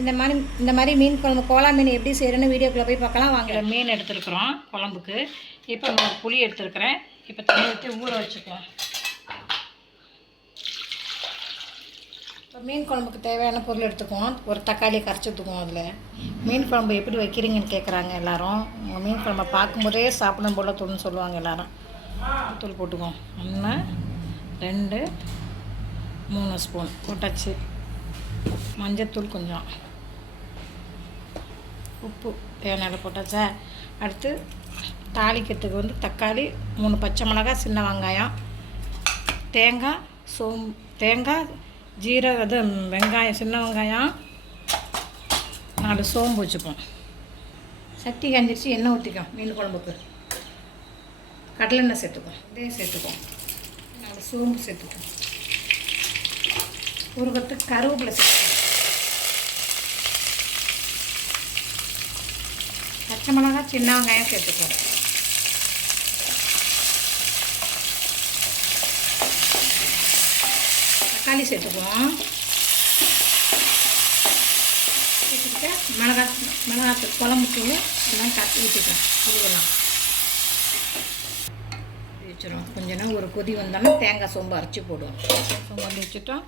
இந்த மாதிரி இந்த மாதிரி மீன் குழம்பு கோலா மீன் எப்படி செய்கிறேன்னு வீடியோக்குள்ளே போய் பார்க்கலாம். வாங்க. மீன் எடுத்துருக்குறோம் குழம்புக்கு. இப்போ நான் புளி எடுத்துருக்குறேன். இப்போ தண்ணி ஊற்றி ஊற வச்சுக்கலாம். இப்போ மீன் குழம்புக்கு தேவையான பொருள் எடுத்துக்குவோம். ஒரு தக்காளி கரைச்சி ஊற்றுக்குவோம் அதில். மீன் குழம்பு எப்படி வைக்கிறீங்கன்னு கேட்குறாங்க எல்லாரும். உங்கள் மீன் குழம்பை பார்க்கும்போதே சாப்பிடும் போல தூள்னு சொல்லுவாங்க எல்லாரும். தூள் போட்டுக்குவோம். ஒன்று ரெண்டு மூணு ஸ்பூன். போட்டாச்சு. மஞ்சத்தூள் கொஞ்சம். உப்பு தேவையான போட்டாச்சா? அடுத்து தாளிக்கிறதுக்கு வந்து தக்காளி மூணு பச்சை மிளகாய் சின்ன வெங்காயம் தேங்காய் சோம் தேங்காய் ஜீரக இது வெங்காயம் சின்ன வெங்காயம் நாலு சோம்பு வச்சுப்போம். சட்டி கஞ்சிச்சு எண்ணெய் ஊற்றிக்கும் மீன் குழம்புக்கு. கடலெண்ணெய் சேர்த்துக்கும் இதே சேர்த்துக்கும் நாலு சோம்பு சேர்த்துக்கும் ஒரு கருவேப்பிலை சேர்த்துக்கும் பச்சை மிளகாய் சின்ன வெங்காயம் சேர்த்துக்குவோம் தக்காளி சேர்த்துக்குவோம். சேர்த்துக்கிட்டு மிளகா மிளகாத்து குழம்புக்கு எல்லாம் கட்டி ஊற்றிக்கலாம் புரியலாம். வச்சிடும் கொஞ்ச நேரம் ஒரு கொதி வந்தோன்னா தேங்காய் சோம்பு அரைச்சி போடுவோம். சோம்பு வந்து வச்சுட்டோம்.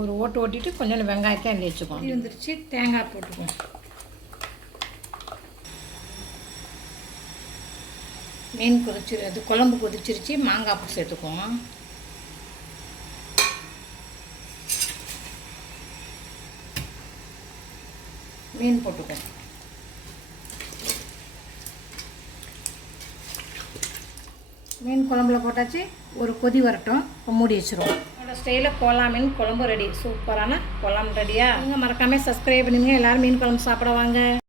ஒரு ஓட்டு ஓட்டிட்டு கொஞ்சம் வெங்காயத்தை அள்ளி வச்சுக்குவோம். வந்துருச்சு. தேங்காய் போட்டுக்குவோம். மீன் கொதிச்சு அது குழம்பு கொதிச்சிருச்சு மாங்காய் பூ சேர்த்துக்குவோம் மீன் போட்டுக்குவோம். மீன் குழம்புல போட்டாச்சு ஒரு கொதி வரட்டும் இப்போ மூடி வச்சிருவோம். என்னோடய ஸ்டைலில் கோலா மீன் குழம்பு ரெடி சூப்பரான குழம்பு ரெடியாக நீங்கள் மறக்காமல் சப்ஸ்கிரைப் பண்ணுங்க. எல்லோரும் மீன் குழம்பு சாப்பிட வாங்க.